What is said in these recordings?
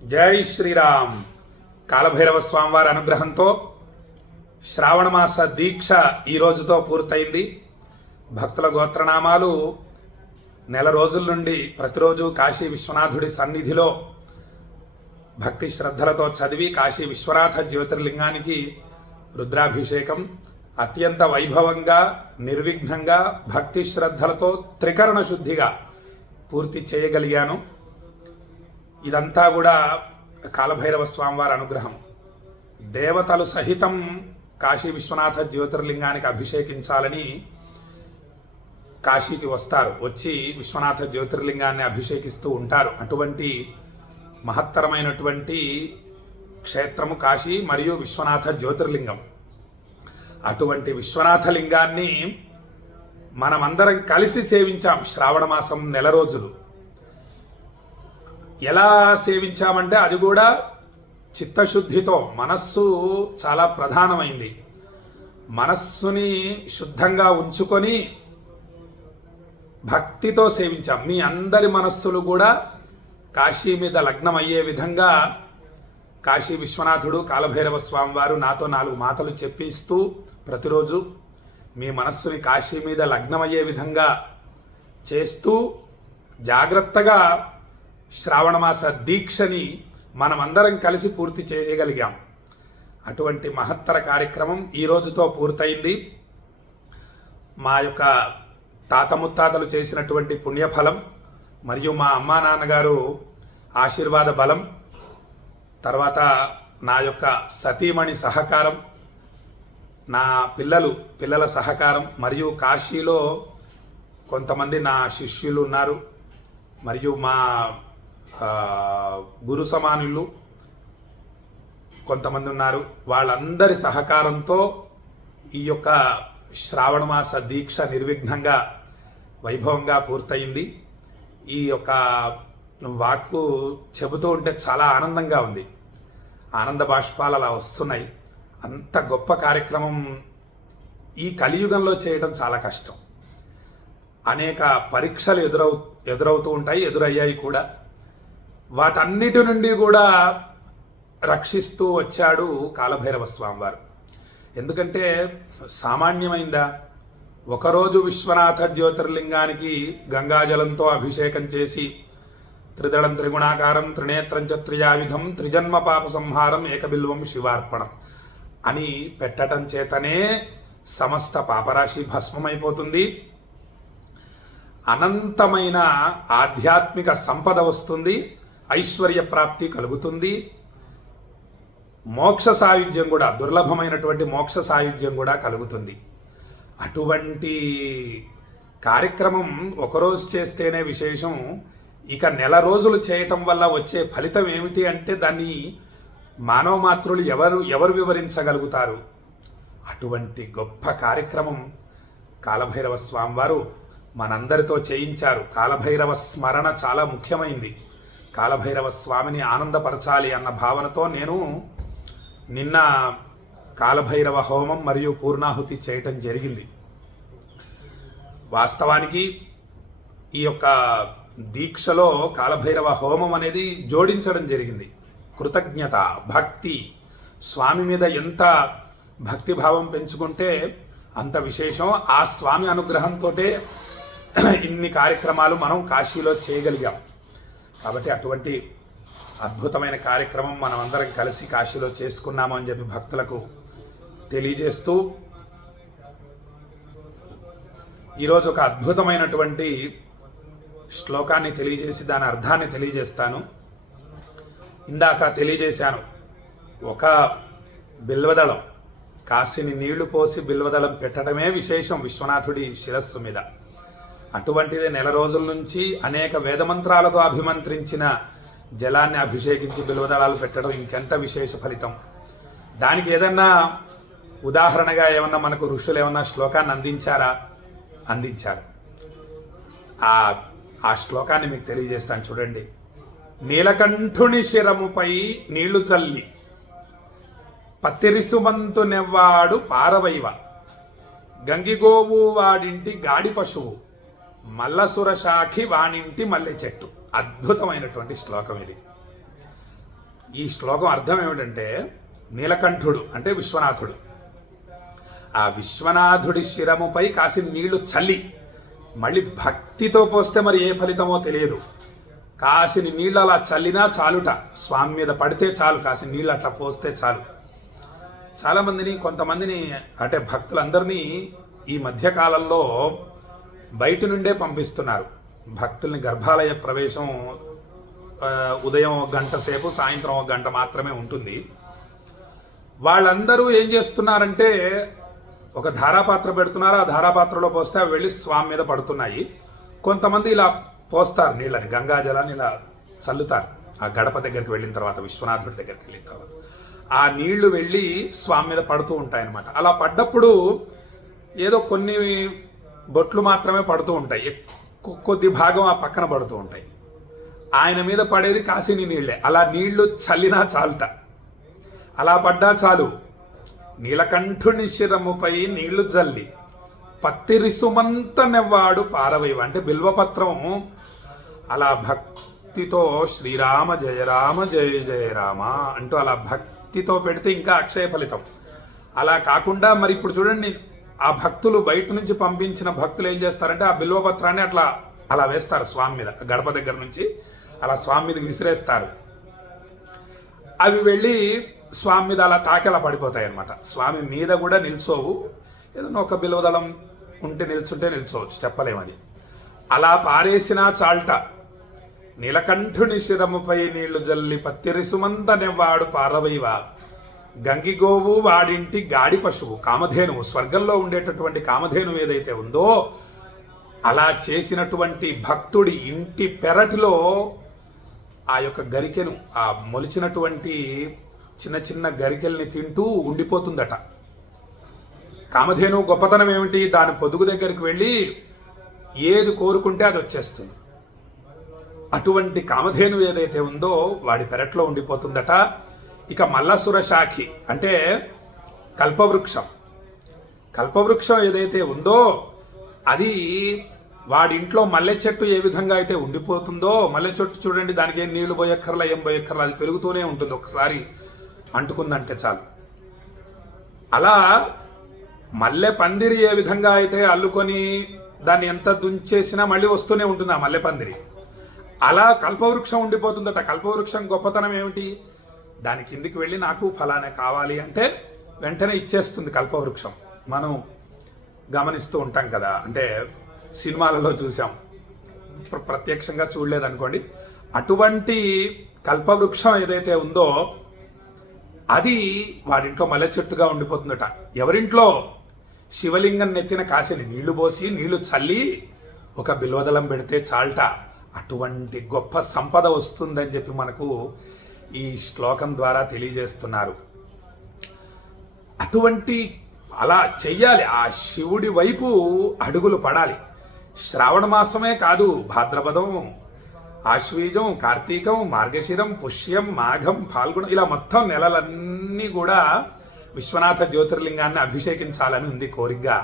జై శ్రీరామ్. కాలభైరవ స్వామివారి అనుగ్రహంతో శ్రావణమాస దీక్ష ఈ రోజుతో పూర్తయింది. భక్తుల గోత్రనామాలు నెల రోజుల నుండి ప్రతిరోజు కాశీ విశ్వనాథుడి సన్నిధిలో భక్తి శ్రద్ధలతో చదివి కాశీ విశ్వనాథ జ్యోతిర్లింగానికి రుద్రాభిషేకం అత్యంత వైభవంగా నిర్విఘ్నంగా భక్తి శ్రద్ధలతో త్రికరణ శుద్ధిగా పూర్తి చేయగలిగాను. ఇదంతా కూడా కాలభైరవ స్వామివారి అనుగ్రహం. దేవతలు సహితం కాశీ విశ్వనాథ జ్యోతిర్లింగానికి అభిషేకించాలని కాశీకి వస్తారు, వచ్చి విశ్వనాథ జ్యోతిర్లింగాన్ని అభిషేకిస్తూ ఉంటారు. అటువంటి మహత్తరమైనటువంటి క్షేత్రము కాశీ మరియు విశ్వనాథ జ్యోతిర్లింగం. అటువంటి విశ్వనాథలింగాన్ని మనమందరం కలిసి సేవించాం శ్రావణ మాసం నెల రోజులు. ఎలా సేవించామంటే అది కూడా చిత్తశుద్ధితో. మనస్సు చాలా ప్రధానమైంది. మనస్సుని శుద్ధంగా ఉంచుకొని భక్తితో సేవించాం. మీ అందరి మనస్సులు కూడా కాశీ మీద లగ్నమయ్యే విధంగా కాశీ విశ్వనాథుడు కాలభైరవ స్వామివారు నాతో 4 మాటలు చెప్పిస్తూ ప్రతిరోజు మీ మనస్సుని కాశీ మీద లగ్నమయ్యే విధంగా చేస్తూ జాగ్రత్తగా శ్రావణమాస దీక్షని మనమందరం కలిసి పూర్తి చేయగలిగాం. అటువంటి మహత్తర కార్యక్రమం ఈ రోజుతో పూర్తయింది. మా యొక్క తాత ముత్తాతలు చేసినటువంటి పుణ్యఫలం మరియు మా అమ్మా నాన్నగారు ఆశీర్వాద బలం, తర్వాత నా యొక్క సతీమణి సహకారం, నా పిల్లల సహకారం, మరియు కాశీలో కొంతమంది నా శిష్యులు ఉన్నారు, మరియు మా గురు సమానులు కొంతమంది ఉన్నారు. వాళ్ళందరి సహకారంతో ఈ యొక్క శ్రావణమాస దీక్ష నిర్విఘ్నంగా వైభవంగా పూర్తయింది. ఈ యొక్క వాక్కు చెబుతూ ఉంటే చాలా ఆనందంగా ఉంది. ఆనంద బాష్పాలు అలా వస్తున్నాయి. అంత గొప్ప కార్యక్రమం ఈ కలియుగంలో చేయడం చాలా కష్టం. అనేక పరీక్షలు ఎదురవుతూ ఉంటాయి, ఎదురయ్యాయి కూడా. వాటన్నిటి నుండి కూడా రక్షిస్తూ వచ్చాడు కాలభైరవ స్వామివారు. ఎందుకంటే సామాన్యమైందా? ఒకరోజు విశ్వనాథ జ్యోతిర్లింగానికి గంగాజలంతో అభిషేకం చేసి త్రిదళం త్రిగుణాకారం త్రినేత్రం చ త్రియాయుధం త్రిజన్మ పాప సంహారం ఏకబిల్వం శివార్పణం అని పెట్టడం చేతనే సమస్త పాపరాశి భస్మమైపోతుంది. అనంతమైన ఆధ్యాత్మిక సంపద వస్తుంది, ఐశ్వర్య ప్రాప్తి కలుగుతుంది, మోక్ష సాయుధ్యం కూడా, దుర్లభమైనటువంటి మోక్ష సాయుధ్యం కూడా కలుగుతుంది. అటువంటి కార్యక్రమం ఒకరోజు చేస్తేనే విశేషం. ఇక నెల రోజులు చేయటం వల్ల వచ్చే ఫలితం ఏమిటి అంటే దాన్ని మానవ మాతృలు ఎవరు వివరించగలుగుతారు? అటువంటి గొప్ప కార్యక్రమం కాలభైరవ స్వామివారు మనందరితో చేయించారు. కాలభైరవ స్మరణ చాలా ముఖ్యమైంది. కాలభైరవ స్వామిని ఆనందపరచాలి అన్న భావనతో నేను నిన్న కాలభైరవ హోమం మరియు పూర్ణాహుతి చేయటం జరిగింది. వాస్తవానికి ఈ యొక్క దీక్షలో కాలభైరవ హోమం అనేది జోడించడం జరిగింది. కృతజ్ఞత, భక్తి, స్వామి మీద ఎంత భక్తిభావం పెంచుకుంటే అంత విశేషం. ఆ స్వామి అనుగ్రహంతో ఇన్ని కార్యక్రమాలు మనం కాశీలో చేయగలిగాం. కాబట్టి అటువంటి అద్భుతమైన కార్యక్రమం మనం అందరం కలిసి కాశీలో చేసుకున్నాము అని చెప్పి భక్తులకు తెలియజేస్తూ ఈరోజు ఒక అద్భుతమైనటువంటి శ్లోకాన్ని తెలియజేసి దాని అర్థాన్ని తెలియజేస్తాను. ఇందాక తెలియజేశాను, ఒక బిల్వదళం, కాశీని నీళ్లు పోసి బిల్వదళం పెట్టడమే విశేషం విశ్వనాథుడి శిరస్సు మీద. అటువంటిది నెల రోజుల నుంచి అనేక వేదమంత్రాలతో అభిమంత్రించిన జలాన్ని అభిషేకించి బిల్వదళాలు పెట్టడం ఇంకెంత విశేష ఫలితం. దానికి ఏదన్నా ఉదాహరణగా ఏమన్నా మనకు ఋషులు ఏమన్నా శ్లోకాన్ని అందించారు. ఆ శ్లోకాన్ని మీకు తెలియజేస్తాను, చూడండి. నీలకంఠుని శిరముపై నీళ్లు చల్లి పత్తిరిసుమంతు నెవ్వాడు పారవైవ గంగిగోవు వాడింటి గాడి పశువు మల్లసుర శాఖి వాణింటి మల్లె చెట్టు. అద్భుతమైనటువంటి శ్లోకం ఇది. ఈ శ్లోకం అర్థం ఏమిటంటే నీలకంఠుడు అంటే విశ్వనాథుడు. ఆ విశ్వనాథుడి శిరముపై కాసిన నీళ్లు చల్లి, మళ్ళీ భక్తితో పోస్తే మరి ఏ ఫలితమో తెలియదు, కాసిన నీళ్ళు అలా చల్లినా చాలుట, స్వామి మీద పడితే చాలు, కాసిన నీళ్ళు అట్లా పోస్తే చాలు. చాలామందిని, కొంతమందిని అంటే భక్తులందరినీ ఈ మధ్యకాలంలో బయట నుండే పంపిస్తున్నారు. భక్తుల్ని గర్భాలయ ప్రవేశం ఉదయం 1 గంట సేపు, సాయంత్రం 1 గంట మాత్రమే ఉంటుంది. వాళ్ళందరూ ఏం చేస్తున్నారంటే ఒక ధారాపాత్ర పెడుతున్నారు, ఆ ధారాపాత్రలో పోస్తే అవి వెళ్ళి స్వామి మీద పడుతున్నాయి. కొంతమంది ఇలా పోస్తారు నీళ్ళని, గంగాజలాన్ని ఇలా చల్లుతారు ఆ గడప దగ్గరికి వెళ్ళిన తర్వాత, విశ్వనాథుడి దగ్గరికి వెళ్ళిన తర్వాత ఆ నీళ్లు వెళ్ళి స్వామి మీద పడుతూ ఉంటాయన్నమాట. అలా పడ్డప్పుడు ఏదో కొన్ని బొట్లు మాత్రమే పడుతూ ఉంటాయి, కొద్ది భాగం ఆ పక్కన పడుతూ ఉంటాయి. ఆయన మీద పడేది కాసిని నీళ్లే. అలా నీళ్లు చల్లినా చాలుట, అలా పడ్డా చాలు. నీలకంఠుని శిరముపై నీళ్లు జల్లి పత్తిరిసుమంత నెవ్వాడు పారవైవ అంటే బిల్వపత్రం అలా భక్తితో శ్రీరామ జయ రామ జయ జయ రామ అంటూ అలా భక్తితో పెడితే ఇంకా అక్షయ ఫలితం. అలా కాకుండా మరి ఇప్పుడు చూడండి, ఆ భక్తులు బయట నుంచి పంపించిన భక్తులు ఏం చేస్తారంటే ఆ బిల్వపత్రాన్ని అలా వేస్తారు స్వామి మీద, గడప దగ్గర నుంచి అలా స్వామి మీదకి విసిరేస్తారు. అవి వెళ్ళి స్వామి మీద అలా తాకి అలా పడిపోతాయి అన్నమాట. స్వామి మీద కూడా నిల్చోవు, ఏదైనా ఒక బిల్వదళం ఉంటే నిల్చుంటే నిల్చోవచ్చు, చెప్పలేమది. అలా పారేసినా చాల్ట. నీలకంఠుని శిరముపై నీళ్లు జల్లి పత్తిరిసుమంత నెవ్వాడు పారవైవ గంగిగోవు వాడింటి గాడి పశువు కామధేనువు, స్వర్గంలో ఉండేటటువంటి కామధేనువు ఏదైతే ఉందో అలా చేసినటువంటి భక్తుడి ఇంటి పెరటిలో ఆ యొక్క గరికెను, ఆ మొలిచినటువంటి చిన్న చిన్న గరికెల్ని తింటూ ఉండిపోతుందట. కామధేనువు గొప్పతనం ఏమిటి? దాని పొదుగు దగ్గరికి వెళ్ళి ఏది కోరుకుంటే అది వచ్చేస్తుంది. అటువంటి కామధేను ఏదైతే ఉందో వాడి పెరట్లో ఉండిపోతుందట. ఇక మల్లసుర శాఖి అంటే కల్పవృక్షం, కల్పవృక్షం ఏదైతే ఉందో అది వాడింట్లో మల్లె చెట్టు ఏ విధంగా అయితే ఉండిపోతుందో, మల్లె చెట్టు చూడండి, దానికి ఏం నీళ్లు పోయక్కర్లా, ఏం పోయక్కర్లా, అది పెరుగుతూనే ఉంటుంది, ఒకసారి అంటుకుందంటే చాలు. అలా మల్లె పందిరి ఏ విధంగా అయితే అల్లుకొని దాన్ని ఎంత దుంచేసినా మళ్ళీ వస్తూనే ఉంటుంది ఆ మల్లె పందిరి, అలా కల్పవృక్షం ఉండిపోతుందట. కల్పవృక్షం గొప్పతనం ఏమిటి? దాని కిందికి వెళ్ళి నాకు ఫలానే కావాలి అంటే వెంటనే ఇచ్చేస్తుంది కల్పవృక్షం. మనం గమనిస్తూ ఉంటాం కదా, అంటే సినిమాలలో చూసాం, ప్రత్యక్షంగా చూడలేదనుకోండి. అటువంటి కల్పవృక్షం ఏదైతే ఉందో అది వాడింట్లో మల్లె చెట్టుగా ఉండిపోతుందట. ఎవరింట్లో? శివలింగం నెత్తిన కాసిన నీళ్లు పోసి నీళ్లు చల్లి ఒక బిల్వదళం పెడితే చాల్ట, అటువంటి గొప్ప సంపద వస్తుందని చెప్పి మనకు ఈ శ్లోకం ద్వారా తెలియజేస్తున్నారు. అటువంటి అలా చెయ్యాలి, ఆ శివుడి వైపు అడుగులు పడాలి. శ్రావణ మాసమే కాదు, భాద్రపదం, ఆశ్వీజం, కార్తీకం, మార్గశిరం, పుష్యం, మాఘం, ఫాల్గుణం, ఇలా మొత్తం నెలలన్నీ కూడా విశ్వనాథ జ్యోతిర్లింగాన్ని అభిషేకించాలని ఉంది కోరికగా.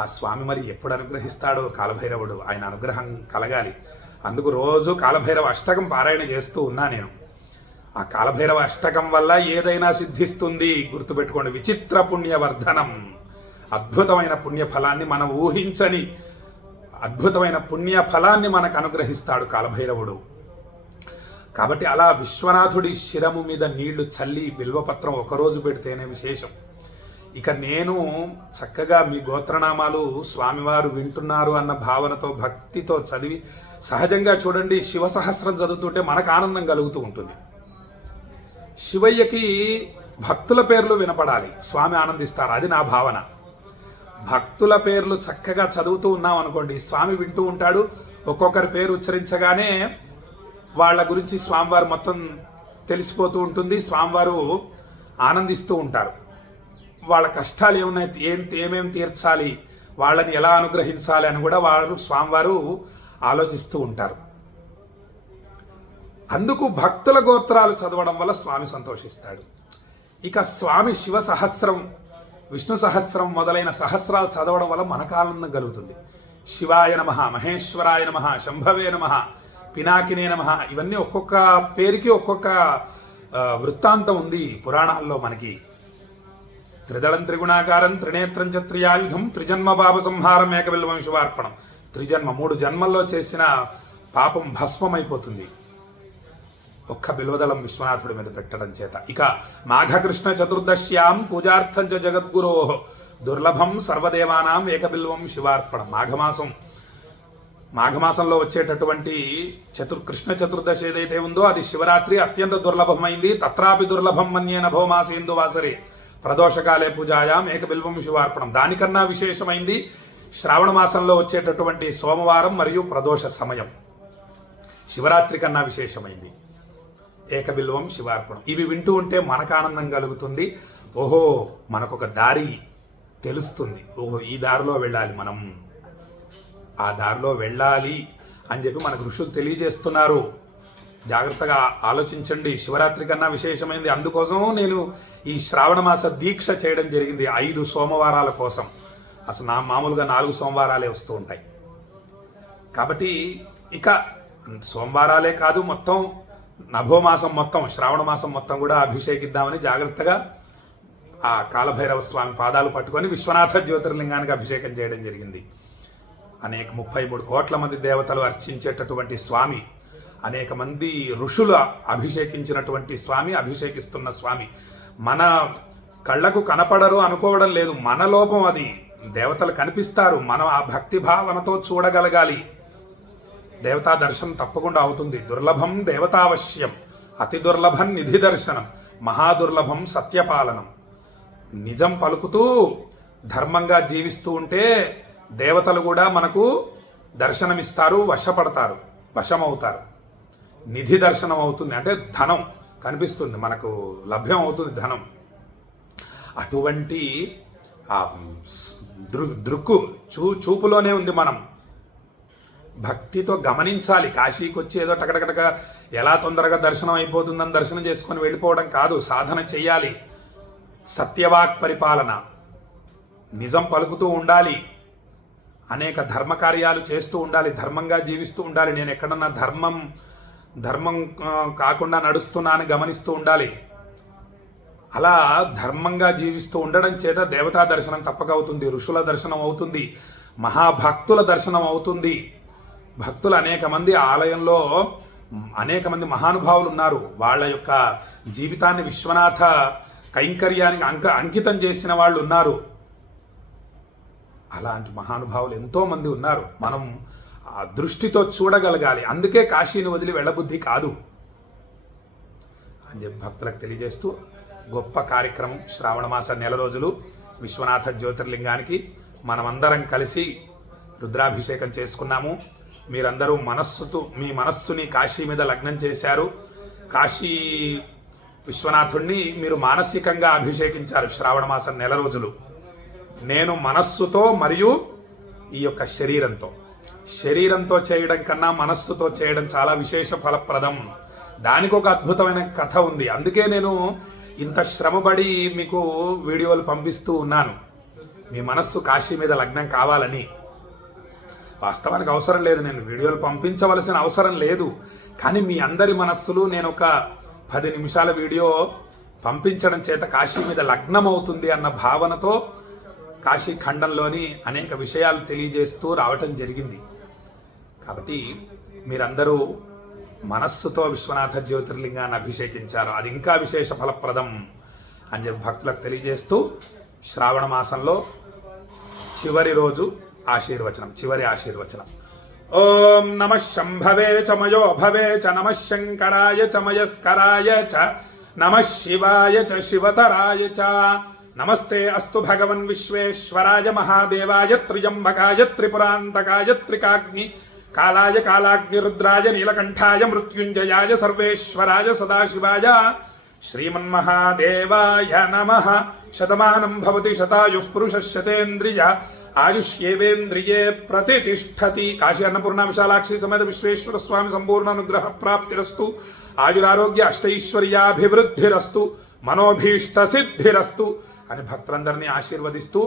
ఆ స్వామి మరి ఎప్పుడు అనుగ్రహిస్తాడో కాలభైరవుడు, ఆయన అనుగ్రహం కలగాలి. అందుకు రోజు కాలభైరవ అష్టకం పారాయణ చేస్తూ ఉన్నా నేను. ఆ కాలభైరవ అష్టకం వల్ల ఏదైనా సిద్ధిస్తుంది, గుర్తుపెట్టుకోండి. విచిత్ర పుణ్యవర్ధనం, అద్భుతమైన పుణ్యఫలాన్ని మనం ఊహించని అద్భుతమైన పుణ్యఫలాన్ని మనకు అనుగ్రహిస్తాడు కాలభైరవుడు. కాబట్టి అలా విశ్వనాథుడి శిరము మీద నీళ్లు చల్లి బిల్వపత్రం ఒకరోజు పెడితేనే విశేషం. ఇక నేను చక్కగా మీ గోత్రనామాలు స్వామివారు వింటున్నారు అన్న భావనతో భక్తితో చదివి, సహజంగా చూడండి, శివ సహస్రం చదువుతుంటే మనకు ఆనందం కలుగుతూ ఉంటుంది. శివయ్యకి భక్తుల పేర్లు వినపడాలి, స్వామి ఆనందిస్తారు, అది నా భావన. భక్తుల పేర్లు చక్కగా చదువుతూ ఉన్నాం అనుకోండి, స్వామి వింటూ ఉంటాడు. ఒక్కొక్కరి పేరు ఉచ్చరించగానే వాళ్ళ గురించి స్వామివారు మొత్తం తెలిసిపోతూ ఉంటుంది. స్వామివారు ఆనందిస్తూ ఉంటారు. వాళ్ళ కష్టాలు ఏమున్నాయి, ఏమేమి తీర్చాలి, వాళ్ళని ఎలా అనుగ్రహించాలి అని కూడా స్వామివారు ఆలోచిస్తూ ఉంటారు. అందుకు భక్తుల గోత్రాలు చదవడం వల్ల స్వామి సంతోషిస్తాడు. ఇక స్వామి శివ సహస్రం, విష్ణు సహస్రం మొదలైన సహస్రాలు చదవడం వల్ల మనకు ఆనందం కలుగుతుంది. శివాయ నమః, మహేశ్వరాయ నమః, శంభవే నమః, పినాకినే నమః, ఇవన్నీ ఒక్కొక్క పేరుకి ఒక్కొక్క వృత్తాంతం ఉంది పురాణాల్లో మనకి. త్రిదళం త్రిగుణాకారం త్రినేత్రం చ త్రియాయుధం త్రిజన్మ పాప సంహారం ఏకబిల్వం శివార్పణం. 3 జన్మల్లో చేసిన పాపం భస్మమైపోతుంది ఒక్క బిల్వదళం విశ్వనాథుడి మీద పెట్టడం చేత. ఇక మాఘకృష్ణ చతుర్దశ్యాం పూజార్థం చ జగద్గురో దుర్లభం సర్వదేవానాం ఏకబిల్వం శివార్పణం. మాఘమాసంలో వచ్చేటటువంటి కృష్ణ చతుర్దశి ఏదైతే ఉందో అది శివరాత్రి అత్యంత దుర్లభమైంది. తత్రాపి దుర్లభం మన్యే నభోమాసేందు వాసరే ప్రదోషకాలే పూజాయాం ఏకబిల్వం శివార్పణం. దానికన్నా విశేషమైంది శ్రావణ మాసంలో వచ్చేటటువంటి సోమవారం మరియు ప్రదోష సమయం. శివరాత్రి కన్నా విశేషమైంది ఏకబిల్వం శివార్పణం. ఇవి వింటూ ఉంటే మనకు ఆనందం కలుగుతుంది. ఓహో, మనకొక దారి తెలుస్తుంది. ఓహో, ఈ దారిలో వెళ్ళాలి, మనం ఆ దారిలో వెళ్ళాలి అని చెప్పి మనకు ఋషులు తెలియజేస్తున్నారు. జాగ్రత్తగా ఆలోచించండి. శివరాత్రి కన్నా విశేషమైంది. అందుకోసం నేను ఈ శ్రావణ మాస దీక్ష చేయడం జరిగింది 5 సోమవారాల కోసం. అసలు మామూలుగా 4 సోమవారాలే వస్తూ ఉంటాయి కాబట్టి ఇక సోమవారాలే కాదు, మొత్తం నభోమాసం మొత్తం శ్రావణ మాసం మొత్తం కూడా అభిషేకిద్దామని జాగ్రత్తగా ఆ కాలభైరవ స్వామి పాదాలు పట్టుకొని విశ్వనాథ జ్యోతిర్లింగానికి అభిషేకం చేయడం జరిగింది. 33 కోట్ల మంది దేవతలు అర్చించేటటువంటి స్వామి, అనేక మంది ఋషులు అభిషేకించినటువంటి స్వామి, అభిషేకిస్తున్న స్వామి. మన కళ్ళకు కనపడరు అనుకోవడం లేదు, మన లోపం అది. దేవతలు కనిపిస్తారు, మనం ఆ భక్తి భావనతో చూడగలగాలి. దేవతా దర్శనం తప్పకుండా అవుతుంది. దుర్లభం దేవతావశ్యం, అతి దుర్లభం నిధి దర్శనం, మహాదుర్లభం సత్యపాలనం. నిజం పలుకుతూ ధర్మంగా జీవిస్తూ ఉంటే దేవతలు కూడా మనకు దర్శనమిస్తారు, వశమవుతారు. నిధి దర్శనం అవుతుంది అంటే ధనం కనిపిస్తుంది, మనకు లభ్యం అవుతుంది ధనం. అటువంటి ఆ దృక్కు చూపులోనే ఉంది. మనం భక్తితో గమనించాలి. కాశీకి వచ్చి ఏదో టకటకటక ఎలా తొందరగా దర్శనం అయిపోతుందని దర్శనం చేసుకొని వెళ్ళిపోవడం కాదు, సాధన చెయ్యాలి. సత్యవాక్ పరిపాలన, నిజం పలుకుతూ ఉండాలి, అనేక ధర్మ కార్యాలు చేస్తూ ఉండాలి, ధర్మంగా జీవిస్తూ ఉండాలి. నేను ఎక్కడన్నా ధర్మం కాకుండా నడుస్తున్నానని గమనిస్తూ ఉండాలి. అలా ధర్మంగా జీవిస్తూ ఉండడం చేత దేవతా దర్శనం తప్పక అవుతుంది, ఋషుల దర్శనం అవుతుంది, మహాభక్తుల దర్శనం అవుతుంది. భక్తులు అనేక మంది ఆలయంలో అనేక మంది మహానుభావులు ఉన్నారు. వాళ్ళ యొక్క జీవితాన్ని విశ్వనాథ కైంకర్యానికి అంకితం చేసిన వాళ్ళు ఉన్నారు. అలాంటి మహానుభావులు ఎంతోమంది ఉన్నారు. మనం ఆ దృష్టితో చూడగలగాలి. అందుకే కాశీని వదిలి వెళ్ళబుద్ధి కాదు అని చెప్పి భక్తులకు తెలియజేస్తూ గొప్ప కార్యక్రమం శ్రావణ మాస నెల రోజులు విశ్వనాథ జ్యోతిర్లింగానికి మనమందరం కలిసి రుద్రాభిషేకం చేసుకున్నాము. మీరందరూ మీ మనస్సుని కాశీ మీద లగ్నం చేశారు. కాశీ విశ్వనాథుణ్ణి మీరు మానసికంగా అభిషేకించారు శ్రావణ మాసం నెల రోజులు. నేను మనస్సుతో మరియు ఈ యొక్క శరీరంతో చేయడం కన్నా మనస్సుతో చేయడం చాలా విశేష ఫలప్రదం. దానికి ఒక అద్భుతమైన కథ ఉంది. అందుకే నేను ఇంత శ్రమపడి మీకు వీడియోలు పంపిస్తూ ఉన్నాను. మీ మనస్సు కాశీ మీద లగ్నం కావాలని. వాస్తవానికి అవసరం లేదు, నేను వీడియోలు పంపించవలసిన అవసరం లేదు. కానీ మీ అందరి మనస్సులు నేను ఒక 10 నిమిషాల వీడియో పంపించడం చేత కాశీ మీద లగ్నం అవుతుంది అన్న భావనతో కాశీ ఖండంలోని అనేక విషయాలు తెలియజేస్తూ రావటం జరిగింది. కాబట్టి మీరందరూ మనస్సుతో విశ్వనాథ జ్యోతిర్లింగాన్ని అభిషేకించారు. అది ఇంకా విశేష ఫలప్రదం అని చెప్పి భక్తులకు తెలియజేస్తూ శ్రావణ మాసంలో చివరి రోజు చివరి ఆశీర్వచనం. ఓం నమ శంభవే చ మయో భవే చ నమ శంకరాయ చ మయస్కరాయ చ నమ శివాయ చ శివతరాయ చ నమస్తే అస్తు భగవన్ విశ్వేశ్వరాయ మహాదేవాయ త్ర్యంబకాయ త్రిపురాంతకాయ త్రికాగ్ని కాలాయ కాలాగ్ని రుద్రాయ నీలకంఠాయ మృత్యుంజయాయ సర్వేశ్వరాయ సదాశివాయ శ్రీమన్మహాదేవాయ నమః. శతమానం భవతి శతాయుః పురుషః శతేంద్రియ ఆయుష్యేవేంద్రియే ప్రతిష్టతి. కాశీ అన్నపూర్ణ విశాలాక్షి సమేత విశ్వేశ్వర స్వామి సంపూర్ణ అనుగ్రహ ప్రాప్తిరస్తు. ఆయురారోగ్య అష్టైశ్వర్యాభివృద్ధిరస్తు. మనోభీష్ట సిద్ధిరస్తు అని భక్తులందరినీ ఆశీర్వదిస్తూ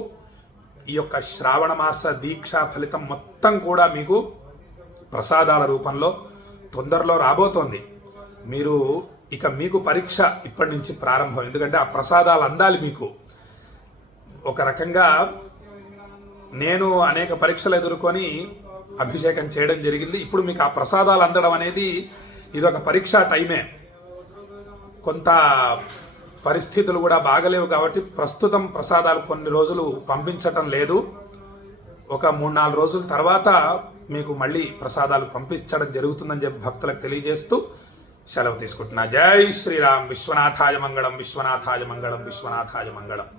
ఈ యొక్క శ్రావణ మాస దీక్షా ఫలితం మొత్తం కూడా మీకు ప్రసాదాల రూపంలో తొందరలో రాబోతోంది. మీరు ఇక మీకు పరీక్ష ఇప్పటి నుంచి ప్రారంభం. ఎందుకంటే ఆ ప్రసాదాలు అందాలి మీకు. ఒక రకంగా నేను అనేక పరీక్షలు ఎదుర్కొని అభిషేకం చేయడం జరిగింది. ఇప్పుడు మీకు ఆ ప్రసాదాలు అందడం అనేది ఇదొక పరీక్షా టైమే. కొంత పరిస్థితులు కూడా బాగలేవు కాబట్టి ప్రస్తుతం ప్రసాదాలు కొన్ని రోజులు పంపించటం లేదు. ఒక 3-4 రోజుల తర్వాత మీకు మళ్ళీ ప్రసాదాలు పంపించడం జరుగుతుందని చెప్పి భక్తులకు తెలియజేస్తూ సెలవు తీసుకుంటున్నా. జై శ్రీరామ్. విశ్వనాథాయ మంగళం, విశ్వనాథాయ మంగళం, విశ్వనాథాయ మంగళం.